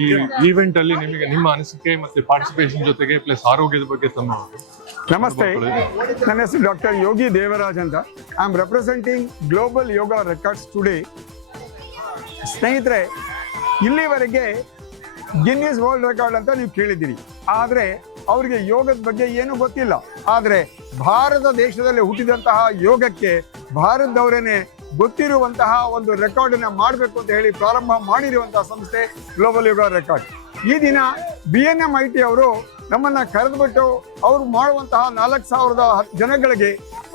ಈ ಈವೆಂಟ್ ಅಲ್ಲಿ ನಿಮಗೆ ನಿಮ್ಮ ಅನಿಸಿಕೆ ಮತ್ತೆ ಪಾರ್ಟಿಸಿಪೇಷನ್ ಜೊತೆಗೆ ಪ್ಲಸ್ ಆರೋಗ್ಯದ ಬಗ್ಗೆ ತಮ್ಮ ನಮಸ್ತೆ, ನನ್ನ ಹೆಸರು ಡಾಕ್ಟರ್ ಯೋಗಿ ದೇವರಾಜ್ ಅಂತ. I am representing global yoga records today. ಸ್ನೇಹಿತರೆ, ಇಲ್ಲಿವರೆಗೆ ಗಿನ್ನಿಸ್ ವರ್ಲ್ಡ್ ರೆಕಾರ್ಡ್ ಅಂತ ನೀವು ಕೇಳಿದ್ದೀರಿ, ಆದರೆ ಅವರಿಗೆ ಯೋಗದ ಬಗ್ಗೆ ಏನೂ ಗೊತ್ತಿಲ್ಲ. ಆದರೆ ಭಾರತ ದೇಶದಲ್ಲಿ ಹುಟ್ಟಿದಂತಹ ಯೋಗಕ್ಕೆ ಭಾರತದವರೇನೆ ಗೊತ್ತಿರುವಂತಹ ಒಂದು ರೆಕಾರ್ಡನ್ನು ಮಾಡಬೇಕು ಅಂತ ಹೇಳಿ ಪ್ರಾರಂಭ ಮಾಡಿರುವಂತಹ ಸಂಸ್ಥೆ ಗ್ಲೋಬಲ್ ಯೋಗ ರೆಕಾರ್ಡ್. ಈ ದಿನ BNMIT ಅವರು ನಮ್ಮನ್ನು ಕರೆದುಬಿಟ್ಟು ಅವರು ಮಾಡುವಂತಹ 4,000 ಜನಗಳಿಗೆ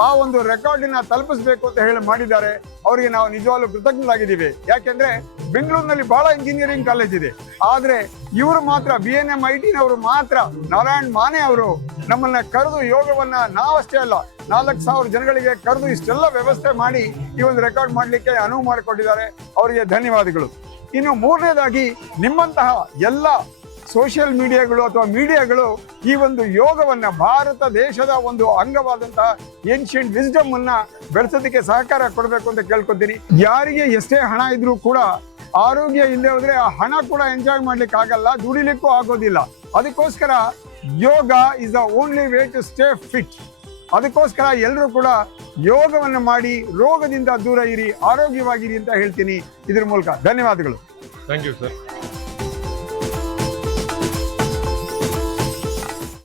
ಆ ಒಂದು ರೆಕಾರ್ಡನ್ನ ತಲುಪಿಸಬೇಕು ಅಂತ ಹೇಳಿ ಮಾಡಿದ್ದಾರೆ. ಅವರಿಗೆ ನಾವು ನಿಜವಾಗ್ಲೂ ಕೃತಜ್ಞರಾಗಿದ್ದೀವಿ. ಯಾಕೆಂದ್ರೆ ಬೆಂಗಳೂರಿನಲ್ಲಿ ಬಹಳ ಇಂಜಿನಿಯರಿಂಗ್ ಕಾಲೇಜ್ ಇದೆ, ಆದರೆ ಇವರು ಮಾತ್ರ BNMIT-ನವರು ಮಾತ್ರ ನಾರಾಯಣ್ ಮಾನೆ ಅವರು ನಮ್ಮನ್ನ ಕರೆದು ಯೋಗವನ್ನ ನಾವಷ್ಟೇ ಅಲ್ಲ 4,000 ಜನಗಳಿಗೆ ಕರೆದು ಇಷ್ಟೆಲ್ಲ ವ್ಯವಸ್ಥೆ ಮಾಡಿ ಈ ಒಂದು ರೆಕಾರ್ಡ್ ಮಾಡಲಿಕ್ಕೆ ಅನುವು ಮಾಡಿಕೊಟ್ಟಿದ್ದಾರೆ. ಅವರಿಗೆ ಧನ್ಯವಾದಗಳು. ಇನ್ನು ಮೂರನೇದಾಗಿ, ನಿಮ್ಮಂತಹ ಎಲ್ಲ ಸೋಷಿಯಲ್ ಮೀಡಿಯಾಗಳು ಅಥವಾ ಮೀಡಿಯಾಗಳು ಈ ಒಂದು ಯೋಗವನ್ನ ಭಾರತ ದೇಶದ ಒಂದು ಅಂಗವಾದಂತಹ ಏನ್ಷಿಯಂಟ್ ವಿಸ್ಡಮ್ ಅನ್ನ ಬೆಳೆಸೋದಕ್ಕೆ ಸಹಕಾರ ಕೊಡಬೇಕು ಅಂತ ಕೇಳ್ಕೊತೀನಿ. ಯಾರಿಗೆ ಎಷ್ಟೇ ಹಣ ಇದ್ರೂ ಕೂಡ ಆರೋಗ್ಯ ಇಲ್ಲದೆ ಹೋದ್ರೆ ಆ ಹಣ ಕೂಡ ಎಂಜಾಯ್ ಮಾಡ್ಲಿಕ್ಕೆ ಆಗಲ್ಲ, ದುಡಿಲಿಕ್ಕೂ ಆಗೋದಿಲ್ಲ. ಅದಕ್ಕೋಸ್ಕರ yoga is the only way to stay fit. ಅದಕ್ಕೋಸ್ಕರ ಎಲ್ಲರೂ ಕೂಡ ಯೋಗವನ್ನು ಮಾಡಿ ರೋಗದಿಂದ ದೂರ ಇರಿ, ಆರೋಗ್ಯವಾಗಿರಿ ಅಂತ ಹೇಳ್ತೀನಿ ಇದ್ರ ಮೂಲಕ. ಧನ್ಯವಾದಗಳು. Thank you sir.